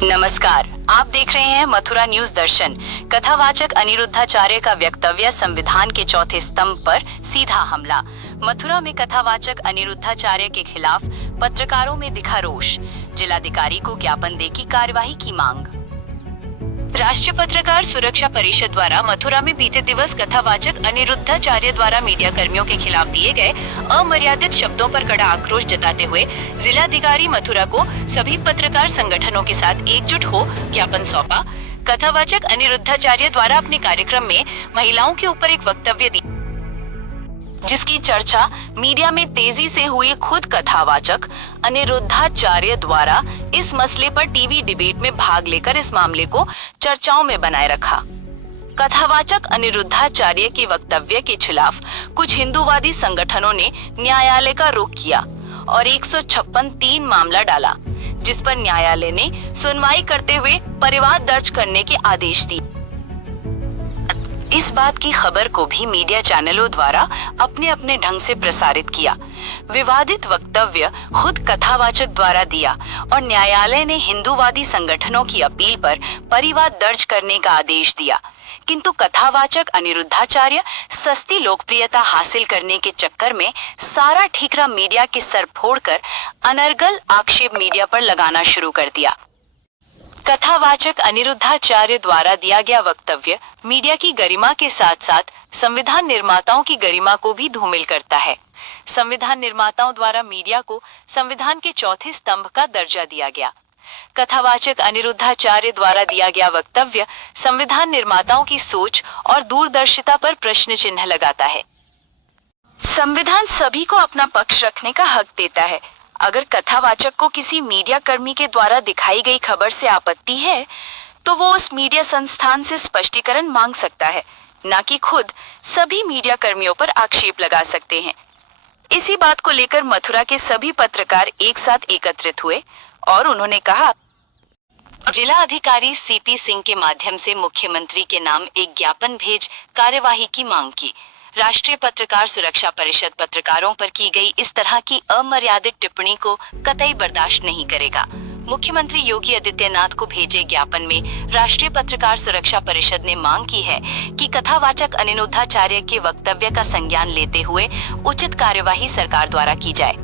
नमस्कार, आप देख रहे हैं मथुरा न्यूज दर्शन। कथावाचक अनिरुद्धाचार्य का वक्तव्य संविधान के चौथे स्तंभ पर सीधा हमला। मथुरा में कथावाचक अनिरुद्धाचार्य के खिलाफ पत्रकारों में दिखा रोष। जिलाधिकारी को ज्ञापन दे की कार्यवाही की मांग। राष्ट्रीय पत्रकार सुरक्षा परिषद द्वारा मथुरा में बीते दिवस कथावाचक अनिरुद्धाचार्य द्वारा मीडिया कर्मियों के खिलाफ दिए गए अमर्यादित शब्दों पर कड़ा आक्रोश जताते हुए जिलाधिकारी मथुरा को सभी पत्रकार संगठनों के साथ एकजुट हो ज्ञापन सौंपा। कथावाचक अनिरुद्धाचार्य द्वारा अपने कार्यक्रम में महिलाओं के ऊपर एक वक्तव्य दिया, जिसकी चर्चा मीडिया में तेजी से हुई। खुद कथावाचक अनिरुद्धाचार्य द्वारा इस मसले पर टीवी डिबेट में भाग लेकर इस मामले को चर्चाओं में बनाए रखा। कथावाचक अनिरुद्धाचार्य के वक्तव्य के खिलाफ कुछ हिंदूवादी संगठनों ने न्यायालय का रुख किया और 156(3) मामला डाला, जिस पर न्यायालय ने सुनवाई करते हुए परिवाद दर्ज करने के आदेश दिए। इस बात की खबर को भी मीडिया चैनलों द्वारा अपने अपने ढंग से प्रसारित किया। विवादित वक्तव्य खुद कथावाचक द्वारा दिया और न्यायालय ने हिंदूवादी संगठनों की अपील पर परिवाद दर्ज करने का आदेश दिया। किंतु कथावाचक अनिरुद्धाचार्य सस्ती लोकप्रियता हासिल करने के चक्कर में सारा ठीकरा मीडिया के सर फोड़कर अनर्गल आक्षेप मीडिया पर लगाना शुरू कर दिया। कथावाचक अनिरुद्धाचार्य द्वारा दिया गया वक्तव्य मीडिया की गरिमा के साथ साथ संविधान निर्माताओं की गरिमा को भी धूमिल करता है। संविधान निर्माताओं द्वारा मीडिया को संविधान के चौथे स्तंभ का दर्जा दिया गया। कथावाचक अनिरुद्धाचार्य द्वारा दिया गया वक्तव्य संविधान निर्माताओं की सोच और दूरदर्शिता पर प्रश्न चिन्ह लगाता है। संविधान सभी को अपना पक्ष रखने का हक देता है। अगर कथावाचक को किसी मीडिया कर्मी के द्वारा दिखाई गई खबर से आपत्ति है, तो वो उस मीडिया संस्थान से स्पष्टीकरण मांग सकता है, न कि खुद सभी मीडिया कर्मियों पर आक्षेप लगा सकते हैं। इसी बात को लेकर मथुरा के सभी पत्रकार एक साथ एकत्रित हुए और उन्होंने कहा, जिला अधिकारी सीपी सिंह के माध्यम से मुख्यमंत्री के नाम एक ज्ञापन भेज कार्यवाही की मांग की। राष्ट्रीय पत्रकार सुरक्षा परिषद पत्रकारों पर की गई इस तरह की अमर्यादित टिप्पणी को कतई बर्दाश्त नहीं करेगा। मुख्यमंत्री योगी आदित्यनाथ को भेजे ज्ञापन में राष्ट्रीय पत्रकार सुरक्षा परिषद ने मांग की है कि कथावाचक अनिरुद्धाचार्य के वक्तव्य का संज्ञान लेते हुए उचित कार्यवाही सरकार द्वारा की जाए।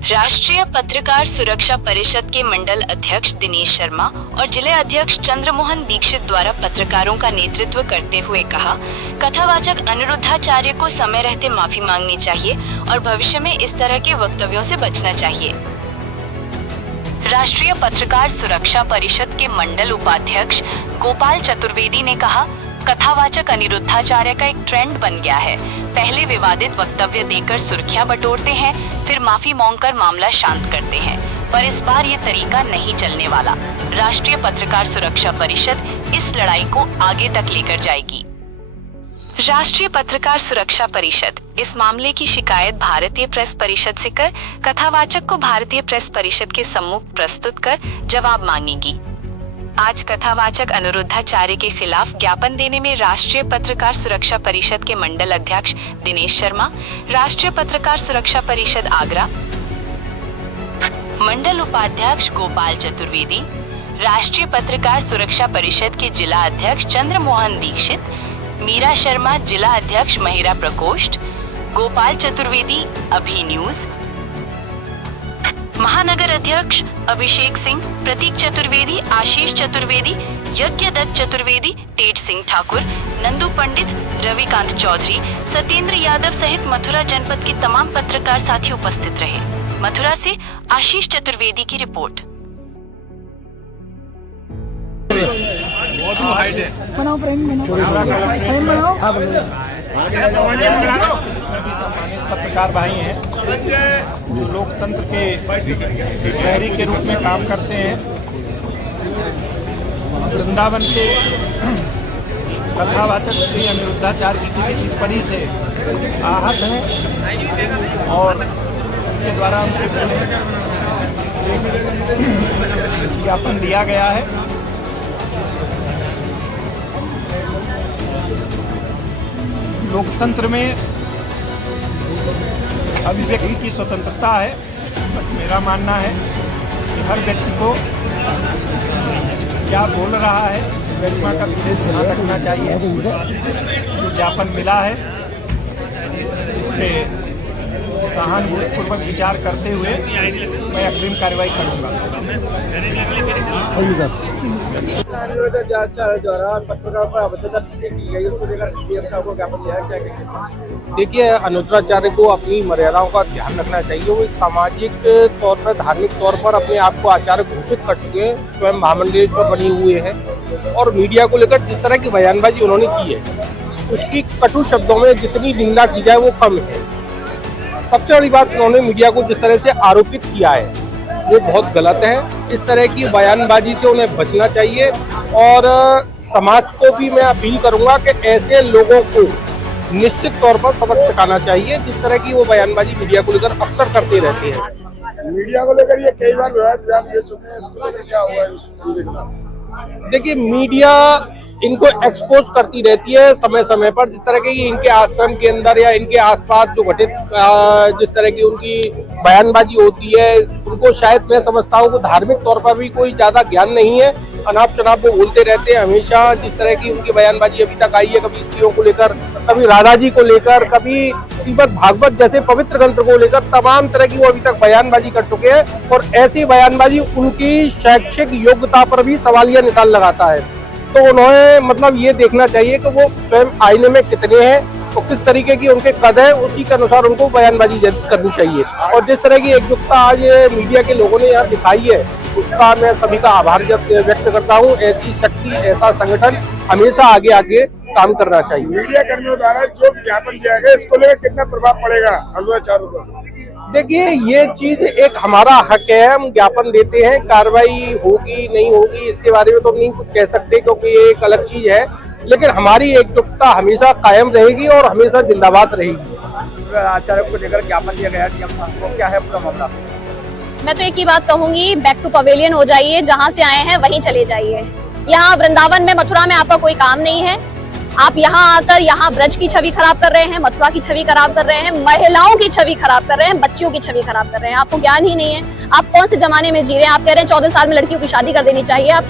राष्ट्रीय पत्रकार सुरक्षा परिषद के मंडल अध्यक्ष दिनेश शर्मा और जिले अध्यक्ष चंद्रमोहन दीक्षित द्वारा पत्रकारों का नेतृत्व करते हुए कहा, कथावाचक अनिरुद्धाचार्य को समय रहते माफी मांगनी चाहिए और भविष्य में इस तरह के वक्तव्यों से बचना चाहिए। राष्ट्रीय पत्रकार सुरक्षा परिषद के मंडल उपाध्यक्ष गोपाल चतुर्वेदी ने कहा, कथावाचक अनिरुद्धाचार्य का एक ट्रेंड बन गया है। पहले विवादित वक्तव्य देकर सुर्खियां बटोरते हैं, फिर माफी मांगकर मामला शांत करते हैं, पर इस बार ये तरीका नहीं चलने वाला। राष्ट्रीय पत्रकार सुरक्षा परिषद इस लड़ाई को आगे तक लेकर जाएगी। राष्ट्रीय पत्रकार सुरक्षा परिषद इस मामले की शिकायत भारतीय प्रेस परिषद से कर कथावाचक को भारतीय प्रेस परिषद के सम्मुख प्रस्तुत कर जवाब मांगेगी। आज कथावाचक अनिरुद्धाचार्य के खिलाफ ज्ञापन देने में राष्ट्रीय पत्रकार सुरक्षा परिषद के मंडल अध्यक्ष दिनेश शर्मा, राष्ट्रीय पत्रकार सुरक्षा परिषद आगरा मंडल उपाध्यक्ष गोपाल चतुर्वेदी, राष्ट्रीय पत्रकार सुरक्षा परिषद के जिला अध्यक्ष चंद्रमोहन दीक्षित, मीरा शर्मा जिला अध्यक्ष महिला प्रकोष्ठ, गोपाल चतुर्वेदी अभी न्यूज, महानगर अध्यक्ष अभिषेक सिंह, प्रतीक चतुर्वेदी, आशीष चतुर्वेदी, यज्ञ दत्त चतुर्वेदी, तेज सिंह ठाकुर, नंदू पंडित, रविकांत चौधरी, सत्येंद्र यादव सहित मथुरा जनपद के तमाम पत्रकार साथी उपस्थित रहे। मथुरा से आशीष चतुर्वेदी की रिपोर्ट। पत्रकार भाई हैं जो लोकतंत्र के प्रहरी के रूप में काम करते हैं। वृंदावन के कथावाचक श्री अनिरुद्धाचार्य की किसी टिप्पणी से आहत हैं और उनके द्वारा ज्ञापन दिया गया है। लोकतंत्र में अभिव्यक्ति की स्वतंत्रता है। मेरा मानना है कि हर व्यक्ति को क्या बोल रहा है, गरिमा का विशेष ध्यान रखना चाहिए। जो ज्ञापन मिला है इस पे सहानुभूतिपूर्वक विचार करते हुए मैं अग्रिम कार्रवाई करूँगा। देखिए, अनुद्राचार्य को अपनी मर्यादाओं का ध्यान रखना चाहिए। वो एक सामाजिक तौर पर, धार्मिक तौर पर अपने आप को आचार्य घोषित कर चुके हैं, स्वयं महामंडलेश्वर बने हुए हैं और मीडिया को लेकर जिस तरह की बयानबाजी उन्होंने की है उसकी कटु शब्दों में जितनी निंदा की जाए वो कम है। सबसे बड़ी बात, उन्होंने मीडिया को जिस तरह से आरोपित किया है वो बहुत गलत है। इस तरह की बयानबाजी से उन्हें बचना चाहिए और समाज को भी मैं अपील करूंगा कि ऐसे लोगों को निश्चित तौर पर सबक सिखाना चाहिए जिस तरह की वो बयानबाजी मीडिया को लेकर अक्सर करते रहते हैं। मीडिया को लेकर ये कई बार बयान दे चुके हैं, इसको लेकर क्या हुआ? देखिए, मीडिया इनको एक्सपोज करती रहती है समय समय पर। जिस तरह के इनके आश्रम के अंदर या इनके आसपास जो घटित जिस तरह की उनकी बयानबाजी होती है, उनको शायद मैं समझता हूँ कि धार्मिक तौर पर भी कोई ज्यादा ज्ञान नहीं है। अनाप शनाप वो बोलते रहते हैं हमेशा। जिस तरह की उनकी बयानबाजी अभी तक आई है, कभी स्त्रियों को लेकर, कभी राधा जी को लेकर, कभी श्रीमद् भागवत जैसे पवित्र ग्रंथ को लेकर, तमाम तरह की वो अभी तक बयानबाजी कर चुके हैं और ऐसी बयानबाजी उनकी शैक्षिक योग्यता पर भी सवालिया निशान लगाता है। तो उन्हें मतलब ये देखना चाहिए कि वो स्वयं आईने में कितने हैं और किस तरीके की उनके कद है, उसी के अनुसार उनको बयानबाजी करनी चाहिए। और जिस तरह की एकजुटता आज मीडिया के लोगों ने यहाँ दिखाई है उसका मैं सभी का आभार व्यक्त करता हूँ। ऐसी शक्ति, ऐसा संगठन हमेशा आगे आगे काम करना चाहिए। मीडिया कर्मियों द्वारा जो विज्ञापन दिया गया इसको लेकर कितना प्रभाव पड़ेगा अनुद्राचार्य पर? देखिए, ये चीज एक हमारा हक है, हम ज्ञापन देते हैं। कार्रवाई होगी नहीं होगी इसके बारे में तो नहीं कुछ कह सकते क्योंकि ये एक अलग चीज है, लेकिन हमारी एकजुटता हमेशा कायम रहेगी और हमेशा जिंदाबाद रहेगी। आचार्य को लेकर ज्ञापन दिया गया, तो क्या है पूरा मामला? मैं तो एक ही बात कहूंगी, बैक टू पवेलियन हो जाइए, जहां से आए हैं वहीं चले जाइए। यहाँ वृंदावन में, मथुरा में आपका कोई काम नहीं है। आप यहाँ आकर यहाँ ब्रज की छवि खराब कर रहे हैं, मथुरा की छवि खराब कर रहे हैं, महिलाओं की छवि खराब कर रहे हैं, बच्चियों की छवि खराब कर रहे हैं। आपको ज्ञान ही नहीं है। आप कौन से जमाने में जी रहे हैं? आप कह रहे हैं 14 साल में लड़कियों की शादी कर देनी चाहिए। आप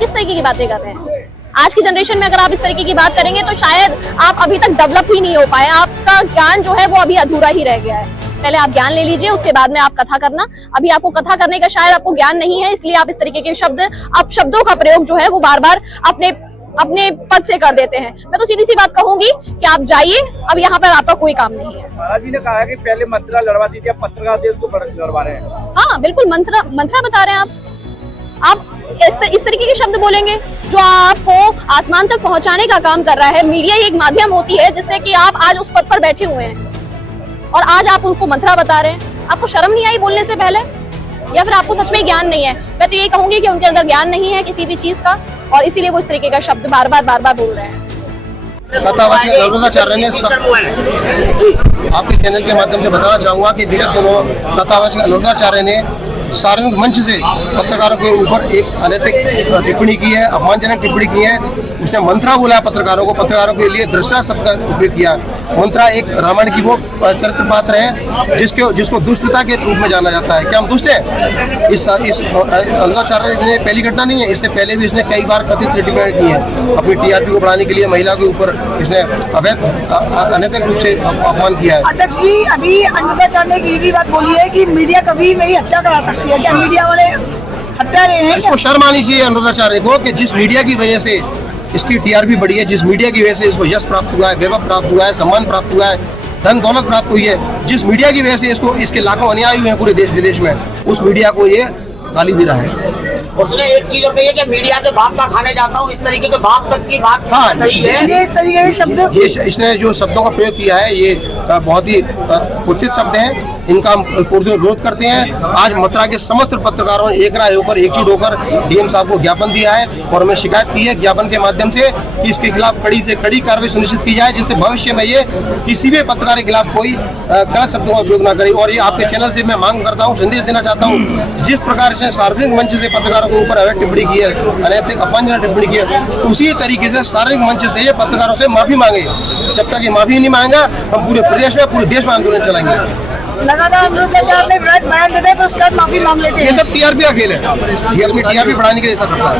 किस तरीके की बातें कर रहे हैं? आज की जनरेशन में अगर आप इस तरीके की बात करेंगे तो शायद आप अभी तक डेवलप ही नहीं हो पाए। आपका ज्ञान जो है वो अभी अधूरा ही रह गया है। पहले आप ज्ञान ले लीजिए, उसके बाद में आप कथा करना। अभी आपको कथा करने का शायद आपको ज्ञान नहीं है, इसलिए आप इस तरीके के शब्दों का प्रयोग जो है वो बार बार अपने पद से कर देते हैं। मैं तो सीधी सी बात कहूंगी कि आप जाइए, अब यहाँ पर आपका कोई काम नहीं है। महाराज जी ने कहा है कि पहले मंत्रा लड़वाती थी, अब पत्रकार देश को लड़वा रहे हैं। हाँ बिल्कुल, मंत्रा बता रहे हैं आप इस तरीके के शब्द बोलेंगे जो आपको आसमान तक पहुंचाने का काम कर रहा है। मीडिया एक माध्यम होती है जिससे कि आप आज उस पद पर बैठे हुए हैं और आज आप उनको मंत्रा बता रहे हैं। आपको शर्म नहीं आई बोलने से पहले, या फिर आपको सच में ज्ञान नहीं है? मैं तो ये कहूंगी कि उनके अंदर ज्ञान नहीं है किसी भी चीज का और इसीलिए वो इस तरीके का शब्द बार बार बोल रहे हैं। कथावाचक अनुद्राचार्य ने आपके चैनल के माध्यम से बताना चाहूंगा कि विगत दिनों कथावाचक अनुद्राचार्य ने सार्वजनिक मंच से पत्रकारों के ऊपर एक अनैतिक टिप्पणी की है, अपमानजनक टिप्पणी की है। उसने मंत्रा बोला पत्रकारों को, पत्रकारों के लिए दृष्टा शब्द का उपयोग किया। मंत्रा एक रामायण की वो चरित्र पात्र है जिसको दुष्टता के रूप में जाना जाता है। क्या हम दुष्ट हैं? इस अनुद्राचार्य ने पहली घटना नहीं है, इससे पहले भी इसने कई बार कथित टिप्पणी की है। अपनी टीआरपी को बढ़ाने के लिए महिला के ऊपर इसने अवैध अनैतिक रूप से अपमान किया है। अध्यक्ष जी, अभी अनुद्राचार्य ने ये भी बात बोली है कि मीडिया कभी मेरी हत्या करा सकती है। क्या मीडिया वाले हत्या रहे हैं? इसको शर्म आनी चाहिए अनुद्राचार्य को कि जिस मीडिया की वजह से इसकी टीआरपी बढ़ी है, जिस मीडिया की वजह से इसको यश प्राप्त हुआ है, वैभव प्राप्त हुआ है, सम्मान प्राप्त हुआ है, धन दौलत प्राप्त हुई है, जिस मीडिया की वजह से इसके लाखों अनुयायी हुए हैं पूरे देश विदेश में, उस मीडिया को ये गाली दे रहा है। उसने एक चीज और कही है कि मीडिया के बाप का खाने जाता हूँ, इस तरीके के बाप तक की बात नहीं है। ये इस तरीके के शब्द, इसने जो शब्दों का प्रयोग किया है ये बहुत ही कुत्सित शब्द हैं। इनका हम विरोध करते हैं। आज मथुरा के समस्त पत्रकारों ने एक राय होकर, एकजुट होकर डीएम साहब को ज्ञापन दिया है और हमें शिकायत की है ज्ञापन के माध्यम से कि इसके खिलाफ कड़ी से कड़ी कार्रवाई सुनिश्चित की जाए, जिससे भविष्य में ये किसी भी पत्रकार के खिलाफ कोई गलत शब्दों का उपयोग न करे। और ये आपके चैनल से मैं मांग करता हूँ, संदेश देना चाहता हूँ, जिस प्रकार से सार्वजनिक मंच से पत्रकारों के ऊपर अवैध टिप्पणी की है, अनैतिक अपमानजनक टिप्पणी की है, उसी तरीके से सार्वजनिक मंच से ये पत्रकारों से माफी मांगे। जब तक ये माफी नहीं मांगेगा हम पूरे प्रदेश में, पूरे देश में आंदोलन चलाएंगे। लगातार अमृताचार में बयान देते हैं फिर उसके बाद माफी मांग लेते ये हैं। सब टीआरपी का खेल है, ये अपनी टीआरपी बढ़ाने के लिए ऐसा करता है।